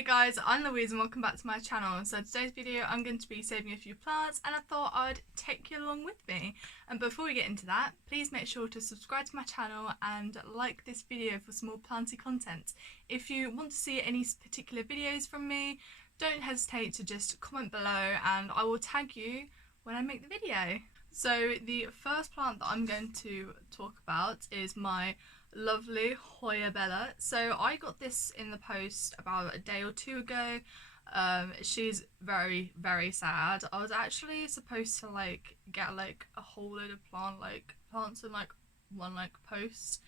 Hey guys, I'm Louise and welcome back to my channel. So today's video I'm going to be saving a few plants and I thought I'd take you along with me. And before we get into that, please make sure to subscribe to my channel and like this video for some more planty content. If you want to see any particular videos from me, don't hesitate to just comment below and I will tag you when I make the video. So the first plant that I'm going to talk about is my lovely Hoya Bella. So I got this in the post about a day or two ago. She's very sad. I was actually supposed to get a whole load of plants in one post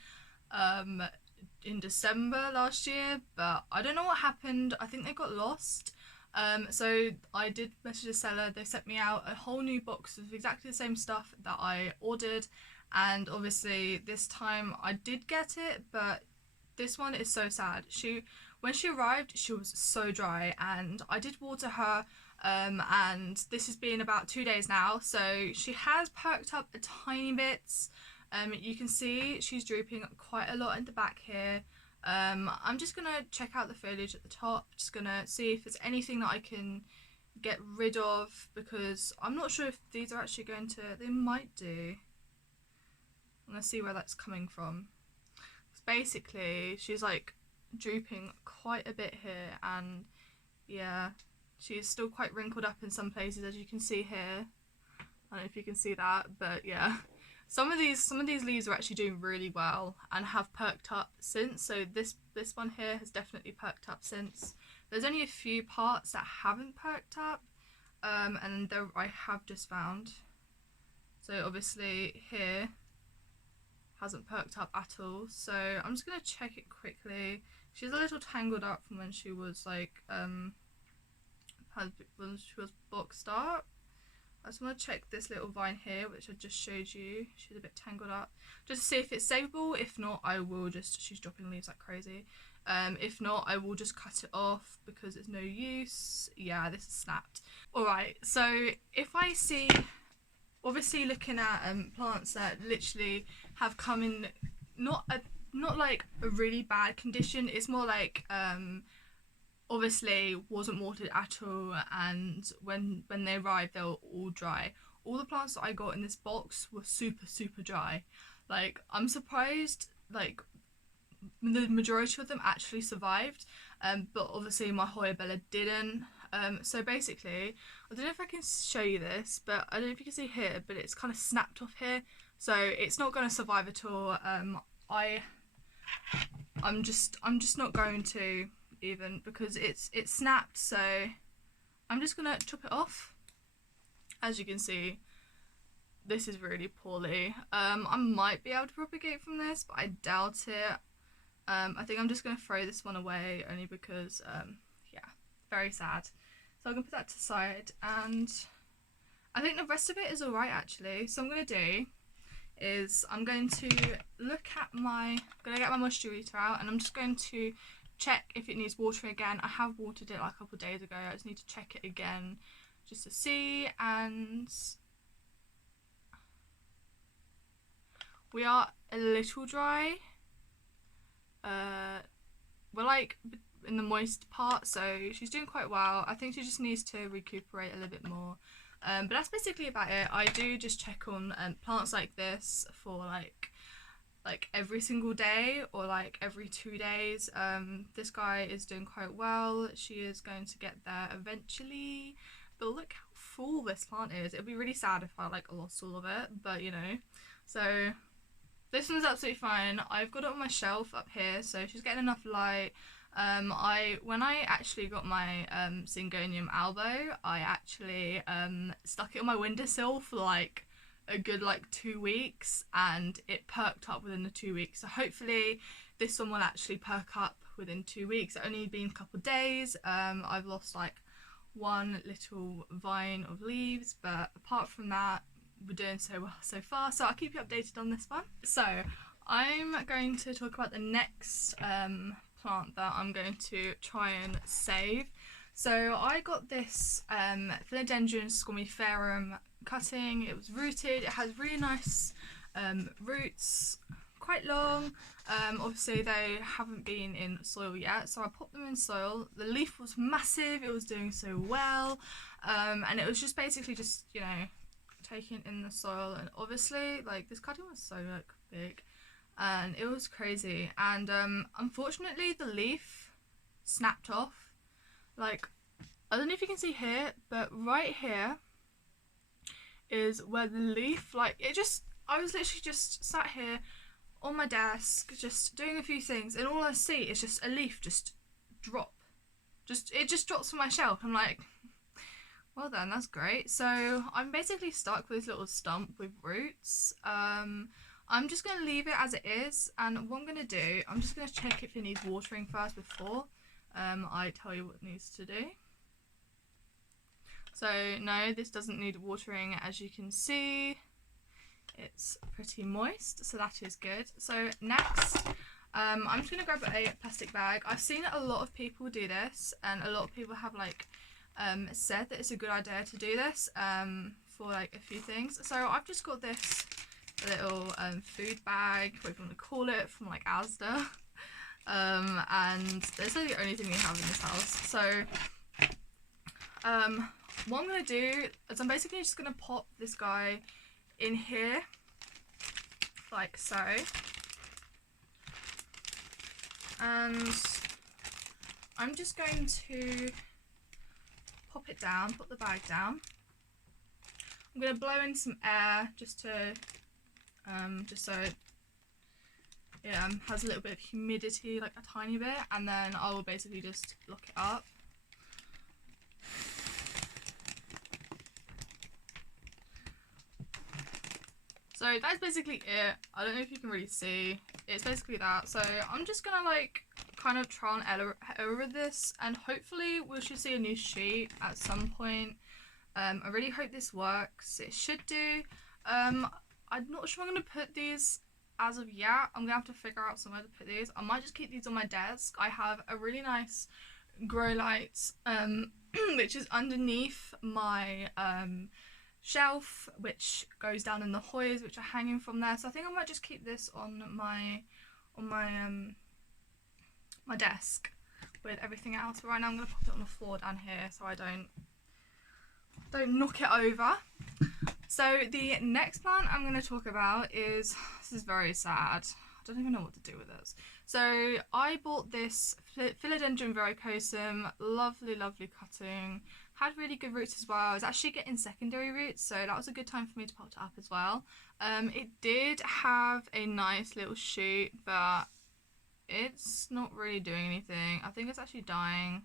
in December last year, but I don't know what happened. I think they got lost. So I did message the seller. They sent me out a whole new box of exactly the same stuff that I ordered, and obviously this time I did get it, but this one is so sad. When she arrived, she was so dry, and I did water her, and this has been about 2 days now, so she has perked up a tiny bit. You can see she's drooping quite a lot in the back here. I'm just gonna check out the foliage at the top, just gonna see if there's anything that I can get rid of, because I'm not sure if these are actually going to, they might do. I'm gonna see where that's coming from. So basically she's drooping quite a bit here, and yeah, she's still quite wrinkled up in some places, as you can see here. I don't know if you can see that, but yeah. Some of these leaves are actually doing really well and have perked up since. So this one here has definitely perked up since. There's only a few parts that haven't perked up, and there I have just found. So obviously here hasn't perked up at all. So I'm just gonna check it quickly. She's a little tangled up from when she was when she was boxed up. I just want to check this little vine here, which I just showed you. She's a bit tangled up, just to see if it's savable. If not, I will just, she's dropping leaves like crazy. If not, I will just cut it off because it's no use. Yeah, this is snapped. Alright, so if I see, obviously looking at plants that literally have come in not like a really bad condition, it's more like obviously wasn't watered at all, and when they arrived they were all dry. All the plants that I got in this box were super dry. I'm surprised the majority of them actually survived, but obviously my Hoya Bella didn't. So basically, I don't know if I can show you this, but I don't know if you can see here, but it's kind of snapped off here, so it's not going to survive at all. I'm just not going to, even, because it's snapped, so I'm just gonna chop it off. As you can see, this is really poorly. I might be able to propagate from this, but I doubt it. I think I'm just gonna throw this one away, only because yeah, very sad. So I'm gonna put that to the side, and I think the rest of it is alright actually. So I'm gonna do is I'm going to look at gonna get my moisture meter out, and I'm just going to check if it needs watering again. I have watered it a couple of days ago. I just need to check it again just to see, and we are a little dry. We're in the moist part, so she's doing quite well. I think she just needs to recuperate a little bit more. But that's basically about it. I do just check on plants like this for every single day or every 2 days. This guy is doing quite well. She is going to get there eventually, but look how full this plant is. It would be really sad if I lost all of it, but you know. So this one's absolutely fine. I've got it on my shelf up here, so she's getting enough light. When I actually got my Syngonium albo, I actually stuck it on my windowsill for a good 2 weeks, and it perked up within the 2 weeks. So hopefully this one will actually perk up within 2 weeks. It's only been a couple of days. I've lost one little vine of leaves, but apart from that, we're doing so well so far. So I'll keep you updated on this one. So I'm going to talk about the next plant that I'm going to try and save. So I got this Philadelphum Ferrum cutting. It was rooted. It has really nice roots, quite long. Obviously they haven't been in soil yet, so I popped them in soil. The leaf was massive, it was doing so well, and it was just basically just, you know, taking in the soil. And obviously like this cutting was so like big and it was crazy, and unfortunately the leaf snapped off. Like, I don't know if you can see here, but right here is where the leaf, like, it just, I was literally just sat here on my desk just doing a few things, and all I see is just a leaf just drop. It just drops from my shelf. I'm like, well then, that's great. So I'm basically stuck with this little stump with roots. I'm just going to leave it as it is, and what I'm going to do, I'm just going to check if it needs watering first before I tell you what it needs to do. So no, this doesn't need watering. As you can see, it's pretty moist, so that is good. So next, I'm just going to grab a plastic bag. I've seen a lot of people do this, and a lot of people have like said that it's a good idea to do this for like a few things. So I've just got this little food bag, whatever you want to call it, from like Asda, and that's like the only thing we have in this house. So what I'm going to do is I'm basically just going to pop this guy in here, like so, and I'm just going to pop it down, put the bag down. I'm going to blow in some air just to, just so it has a little bit of humidity, like a tiny bit, and then I will basically just lock it up. So that's basically it. I don't know if you can really see. It's basically that. So I'm just gonna like kind of trial and error with this, and hopefully we should see a new sheet at some point. I really hope this works. It should do. I'm not sure I'm gonna put these as of yet. I'm gonna have to figure out somewhere to put these. I might just keep these on my desk. I have a really nice grow light which is underneath my shelf, which goes down in the Hoyas, which are hanging from there. So I think I might just keep this on my my desk with everything else. But right now I'm gonna pop it on the floor down here so I don't knock it over. So the next plant I'm going to talk about is, this is very sad, I don't even know what to do with this. So I bought this Philadelphum verrucosum, lovely cutting, had really good roots as well. I was actually getting secondary roots, so that was a good time for me to pop it up as well. It did have a nice little shoot, but it's not really doing anything. I think it's actually dying,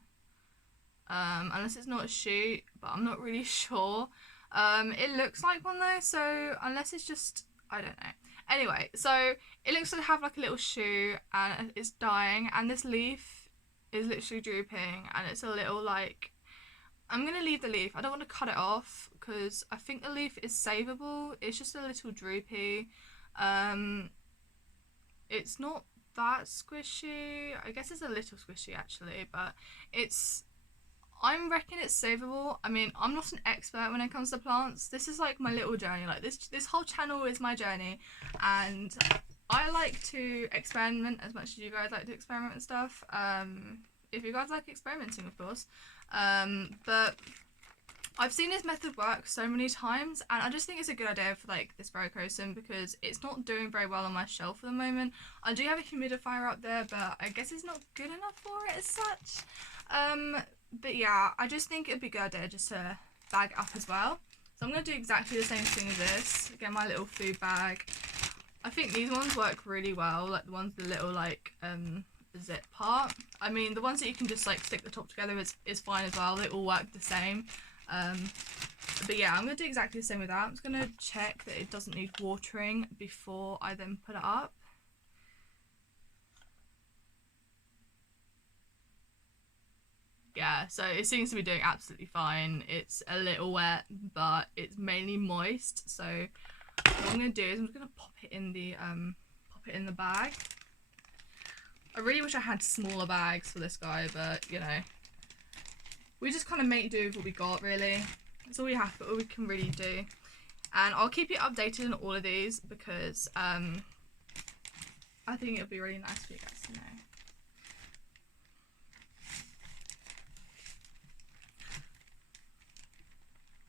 unless it's not a shoot, but I'm not really sure. It looks like one though, so unless it's just, I don't know. Anyway, so it looks to have like a little shoot and it's dying, and this leaf is literally drooping, and it's a little like, I'm gonna leave the leaf. I don't want to cut it off because I think the leaf is savable. It's just a little droopy. It's not that squishy. I guess it's a little squishy actually, but I'm reckon it's savable. I mean, I'm not an expert when it comes to plants. This is like my little journey. Like this whole channel is my journey, and I like to experiment as much as you guys like to experiment and stuff. If you guys like experimenting, of course. But I've seen this method work so many times, and I just think it's a good idea for like this verrucosum because it's not doing very well on my shelf at the moment. I do have a humidifier up there, but I guess it's not good enough for it as such. But yeah, I just think it'd be a good idea just to bag it up as well. So I'm going to do exactly the same thing as this. Get my little food bag. I think these ones work really well, like the ones with the little like zip part. I mean, the ones that you can just like stick the top together is fine as well. They all work the same. But yeah, I'm going to do exactly the same with that. I'm just going to check that it doesn't need watering before I then put it up. Yeah, so it seems to be doing absolutely fine. It's a little wet, but it's mainly moist. So what I'm going to do is I'm just going to pop it in the bag. I really wish I had smaller bags for this guy, but you know, we just kind of make do with what we got, really. That's all we have, all we can really do. And I'll keep you updated on all of these because I think it would be really nice for you guys to know.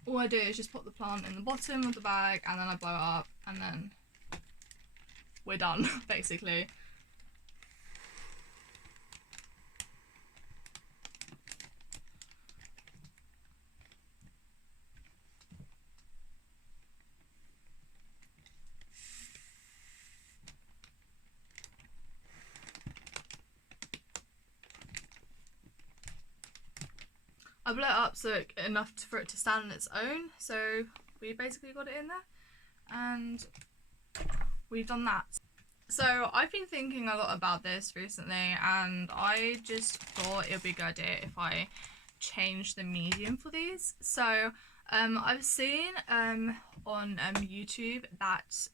All I do is just put the plant in the bottom of the bag and then I blow it up and then we're done, basically. I blew it up so enough for it to stand on its own, so we basically got it in there and we've done that. So I've been thinking a lot about this recently and I just thought it would be a good idea if I changed the medium for these. So I've seen on YouTube that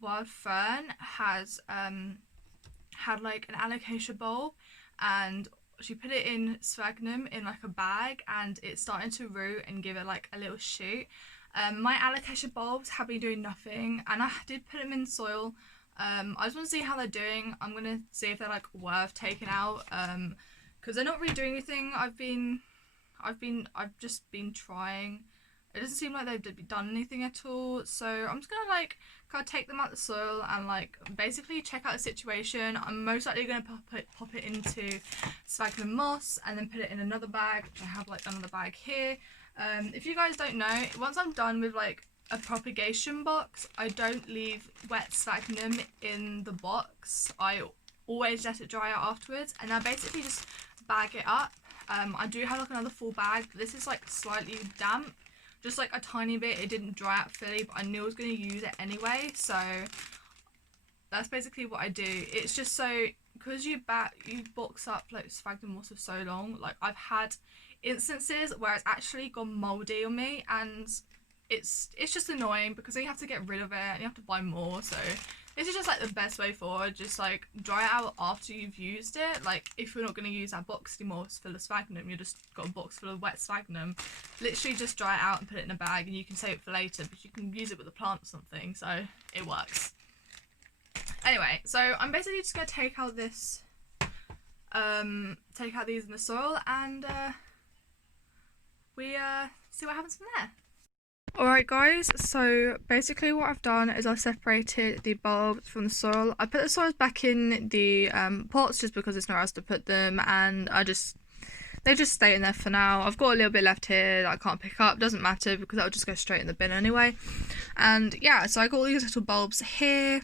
Wild Fern has had like an alocasia bulb, and she put it in sphagnum in like a bag and it's starting to root and give it like a little shoot. My alocasia bulbs have been doing nothing and I did put them in soil. I just want to see how they're doing. I'm going to see if they're like worth taking out because they're not really doing anything. I've just been trying. It doesn't seem like they've done anything at all, so I'm just gonna like kind of take them out the soil and like basically check out the situation. I'm most likely gonna pop it into sphagnum moss and then put it in another bag, which I have like another bag here. If you guys don't know, once I'm done with like a propagation box, I don't leave wet sphagnum in the box. I always let it dry out afterwards and I basically just bag it up. I do have like another full bag, but this is like slightly damp. Just like a tiny bit. It didn't dry out fully, but I knew I was going to use it anyway, so that's basically what I do. It's just so, because you box up like sphagnum moss for so long, like I've had instances where it's actually gone mouldy on me, and it's just annoying because then you have to get rid of it and you have to buy more. So this is just like the best way forward. Just like dry it out after you've used it. Like if you're not going to use that box anymore full of sphagnum, you just got a box full of wet sphagnum, literally just dry it out and put it in a bag and you can save it for later, but you can use it with a plant or something, so it works. Anyway, so I'm basically just going to take out this take out these in the soil and we see what happens from there. Alright guys, so basically what I've done is I've separated the bulbs from the soil. I put the soils back in the pots just because there's nowhere else to put them, and they just stay in there for now. I've got a little bit left here that I can't pick up, doesn't matter because that'll just go straight in the bin anyway. And yeah, so I got all these little bulbs here.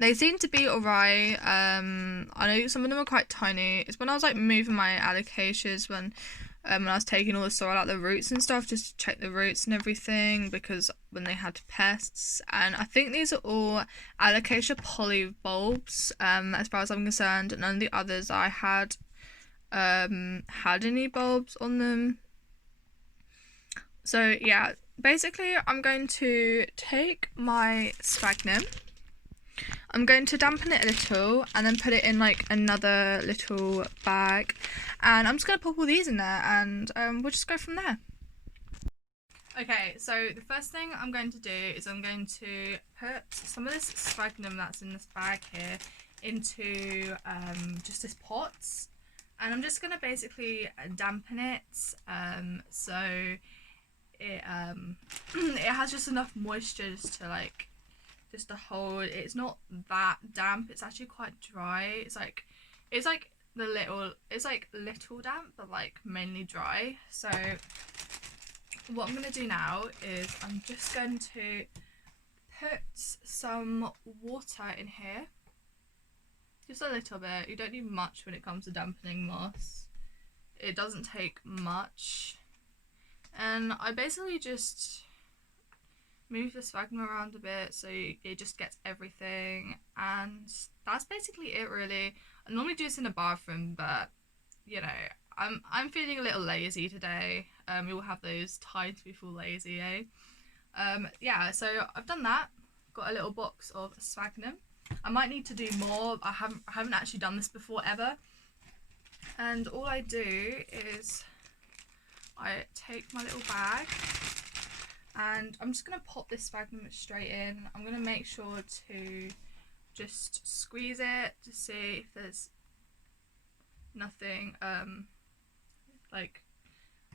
They seem to be alright. I know some of them are quite tiny. It's when I was like moving my alocasias when I was taking all the soil out the roots and stuff, just to check the roots and everything, because when they had pests. And I think these are all alocasia poly bulbs, as far as I'm concerned. None of the others I had any bulbs on them. So yeah, basically I'm going to take my sphagnum, I'm going to dampen it a little and then put it in like another little bag, and I'm just going to pop all these in there and we'll just go from there. Okay, so the first thing I'm going to do is I'm going to put some of this sphagnum that's in this bag here into just this pot, and I'm just going to basically dampen it so it it has just enough moisture just to like just to hold. It's not that damp, it's actually quite dry. It's like little damp but like mainly dry. So what I'm going to do now is I'm just going to put some water in here, just a little bit. You don't need much when it comes to dampening moss, it doesn't take much. And I basically just move the sphagnum around a bit so it just gets everything, and that's basically it really. I normally do this in a bathroom, but you know, I'm feeling a little lazy today. We will have those times we feel lazy, eh? Yeah, so I've done that, got a little box of sphagnum. I might need to do more. I haven't actually done this before ever, and all I do is I take my little bag and I'm just going to pop this sphagnum straight in. I'm going to make sure to just squeeze it to see if there's nothing like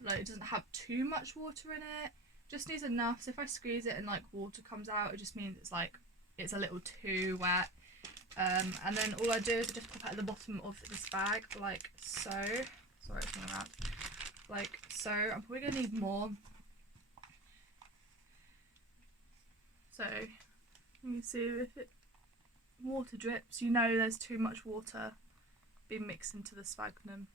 it doesn't have too much water in it. Just needs enough, so if I squeeze it and like water comes out, it just means it's like it's a little too wet. And then all I do is I just pop it at the bottom of this bag like so. Sorry, it's not around. Like so. I'm probably gonna need more. So you can see if it water drips, you know there's too much water being mixed into the sphagnum.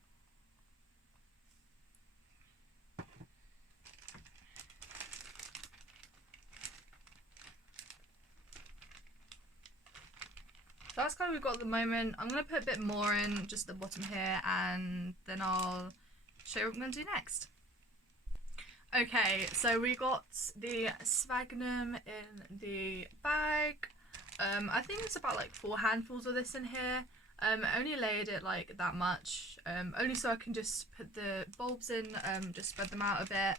So that's kind of what we've got at the moment. I'm going to put a bit more in just the bottom here, and then I'll show you what I'm going to do next. Okay, so we got the sphagnum in the bag. I think it's about like 4 handfuls of this in here. I only layered it like that much, only so I can just put the bulbs in, just spread them out a bit.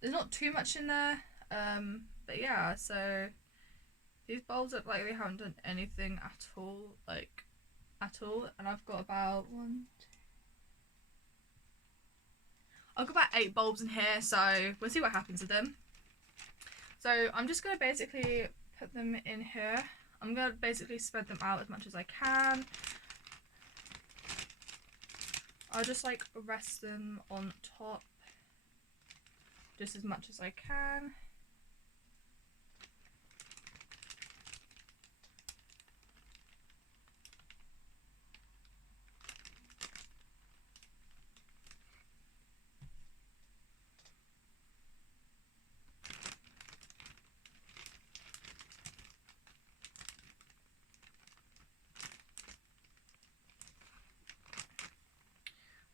There's not too much in there, but yeah, so these bulbs look like they haven't done anything at all, and I've got about I've got about 8 bulbs in here, so we'll see what happens with them. So I'm just going to basically put them in here. I'm going to basically spread them out as much as I can. I'll just like rest them on top just as much as I can.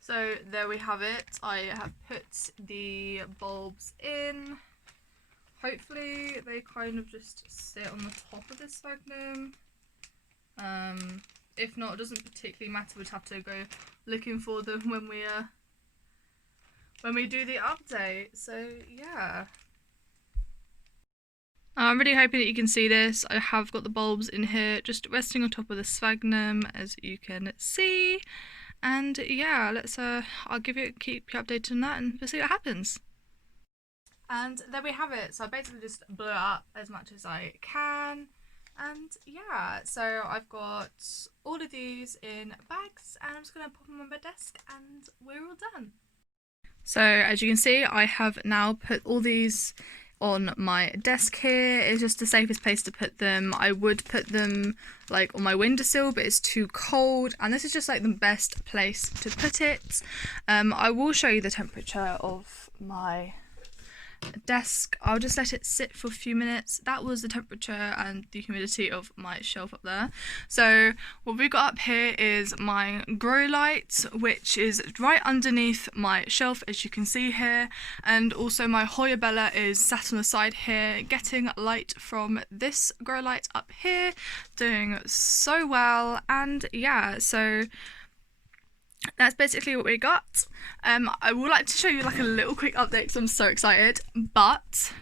So there we have it. I have put the bulbs in. Hopefully they kind of just sit on the top of this sphagnum. If not, it doesn't particularly matter. We'd have to go looking for them when we do the update. So yeah. I'm really hoping that you can see this. I have got the bulbs in here just resting on top of the sphagnum, as you can see. And yeah, I'll keep you updated on that, and we'll see what happens. And there we have it. So I basically just blew it up as much as I can. And yeah, so I've got all of these in bags, and I'm just going to pop them on my desk, and we're all done. So as you can see, I have now put all these on my desk here. It's just the safest place to put them. I would put them like on my windowsill, but it's too cold, and this is just like the best place to put it. I will show you the temperature of my desk. I'll just let it sit for a few minutes. That was the temperature and the humidity of my shelf up there. So what we've got up here is my grow light, which is right underneath my shelf, as you can see here, and also my Hoya Bella is sat on the side here, getting light from this grow light up here, doing so well. And yeah, so that's basically what we got. I would like to show you like a little quick update because I'm so excited. But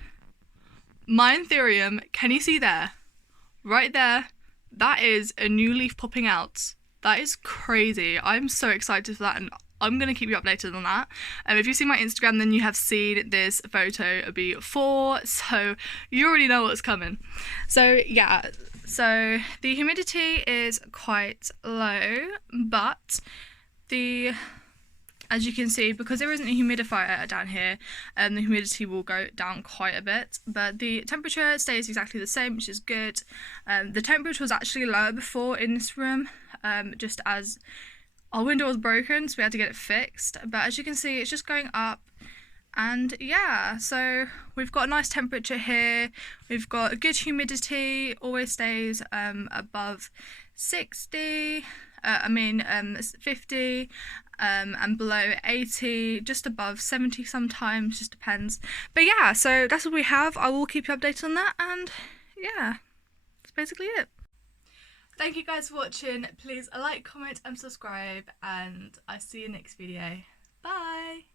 my Anthurium, can you see there? Right there, that is a new leaf popping out. That is crazy. I'm so excited for that, and I'm going to keep you updated on that. If you see my Instagram, then you have seen this photo before, so you already know what's coming. So yeah, so the humidity is quite low, but as you can see, because there isn't a humidifier down here, the humidity will go down quite a bit, but the temperature stays exactly the same, which is good. The temperature was actually lower before in this room, just as our window was broken, so we had to get it fixed. But as you can see, it's just going up, and yeah, so we've got a nice temperature here. We've got a good humidity, always stays above 60. 50, and below 80, just above 70 sometimes, just depends. But yeah, so that's what we have. I will keep you updated on that, and yeah, that's basically it. Thank you guys for watching. Please like, comment and subscribe, and I'll see you next video. Bye!